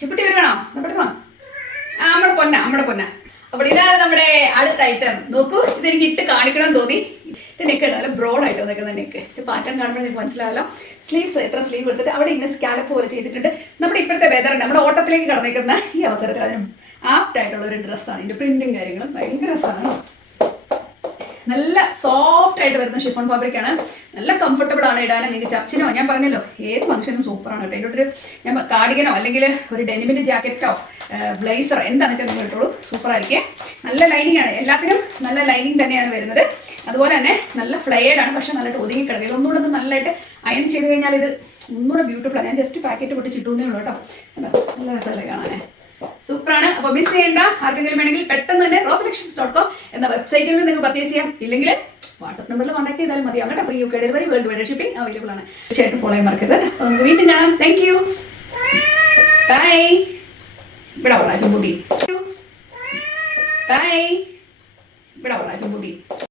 ചുക്കുട്ടി വരണോ പെട്ടെന്നോ ആ നമ്മുടെ പൊന്ന നമ്മുടെ പൊന്ന. അപ്പോൾ ഇതാണ് നമ്മുടെ അടുത്ത ഐറ്റം നോക്കൂ ഇതെനിക്ക് ഇട്ട് കാണിക്കണം തോന്നി. ഇത് നെക്ക് നല്ല ബ്രോഡ് ആയിട്ട് നിൽക്കുന്ന നെക്ക് ഇത് പാറ്റേൺ കാണുമ്പോൾ നിങ്ങൾക്ക് മനസ്സിലാവല്ലോ. സ്ലീവ്സ് എത്ര സ്ലീവ് എടുത്തിട്ട് അവിടെ ഇങ്ങനെ സ്കാലപ്പ് പോലെ ചെയ്തിട്ടുണ്ട്. നമ്മുടെ ഇപ്പോഴത്തെ വെതർ നമ്മുടെ ഓട്ടത്തിലേക്ക് കടന്നേക്കുന്ന ഈ അവസരത്തിൽ അതിന് ആപ്റ്റ് ആയിട്ടുള്ള ഒരു ഡ്രസ്സാണ് ഇതിന്റെ പ്രിന്റും കാര്യങ്ങളും ഭയങ്കര രസമാണ്. നല്ല സോഫ്റ്റ് ആയിട്ട് വരുന്ന ഷിഫോൺ ഫാബ്രിക് ആണ്. നല്ല കംഫർട്ടബിൾ ആണ് ഇടാൻ നിങ്ങൾക്ക് ചർച്ചിനോ ഞാൻ പറഞ്ഞല്ലോ ഏത് ഫംഗ്ഷനും സൂപ്പറാണ് കേട്ടോ. ഇതിന്റെ ഒരു ഞാൻ കാർഡിഗനോ അല്ലെങ്കിൽ ഒരു ഡെനിമിന്റെ ജാക്കറ്റോ ബ്ലേസർ എന്താണെന്ന് വെച്ചാൽ നിങ്ങൾ ഇട്ടോളൂ. സൂപ്പറായിരിക്കും നല്ല ലൈനിങ് ആണ്. എല്ലാത്തിനും നല്ല ലൈനിങ് തന്നെയാണ് വരുന്നത്. അതുപോലെ തന്നെ നല്ല ഫ്ലെയർഡ് ആണ് പക്ഷെ നല്ലതായിട്ട് ഒതുങ്ങി കിടക്കുക ഇതൊന്നുകൂടെ ഒന്ന് നല്ലതായിട്ട് അയൺ ചെയ്ത് കഴിഞ്ഞാൽ ഇത് ഒന്നുകൂടെ ബ്യൂട്ടിഫുൾ ആണ്. ഞാൻ ജസ്റ്റ് പാക്കറ്റ് പൊട്ടി ചിട്ടുന്നേ ഉള്ളൂ കേട്ടോ? നല്ല രസമല്ലേ കാണാനേ സൂപ്പറാണ് അപ്പൊ മിസ് ചെയ്യേണ്ട ആർക്കെങ്കിലും വേണമെങ്കിൽ പെട്ടെന്ന് തന്നെ റോസ് ഡോട്ട് കോം എന്ന വെബ്സൈറ്റിൽ നിന്ന് നിങ്ങൾക്ക് പർച്ചേസ് ചെയ്യാം. ഇല്ലെങ്കിൽ വാട്സ്ആപ്പ് നമ്പറിൽ കോൺടാക്ട് ചെയ്താൽ മതി. അങ്ങോട്ട് free U K delivery worldwide shipping available ആണ്. തീർച്ചയായിട്ടും ഫോളോ ചെയ്യാൻ മറക്കരുത് അപ്പൊ നമുക്ക് വീണ്ടും കാണാം. താങ്ക് യു ബൈ ഇവിടെ ചുമ്പൂട്ടി ബൈ ഇവിടെ ചുമ്പൂട്ടി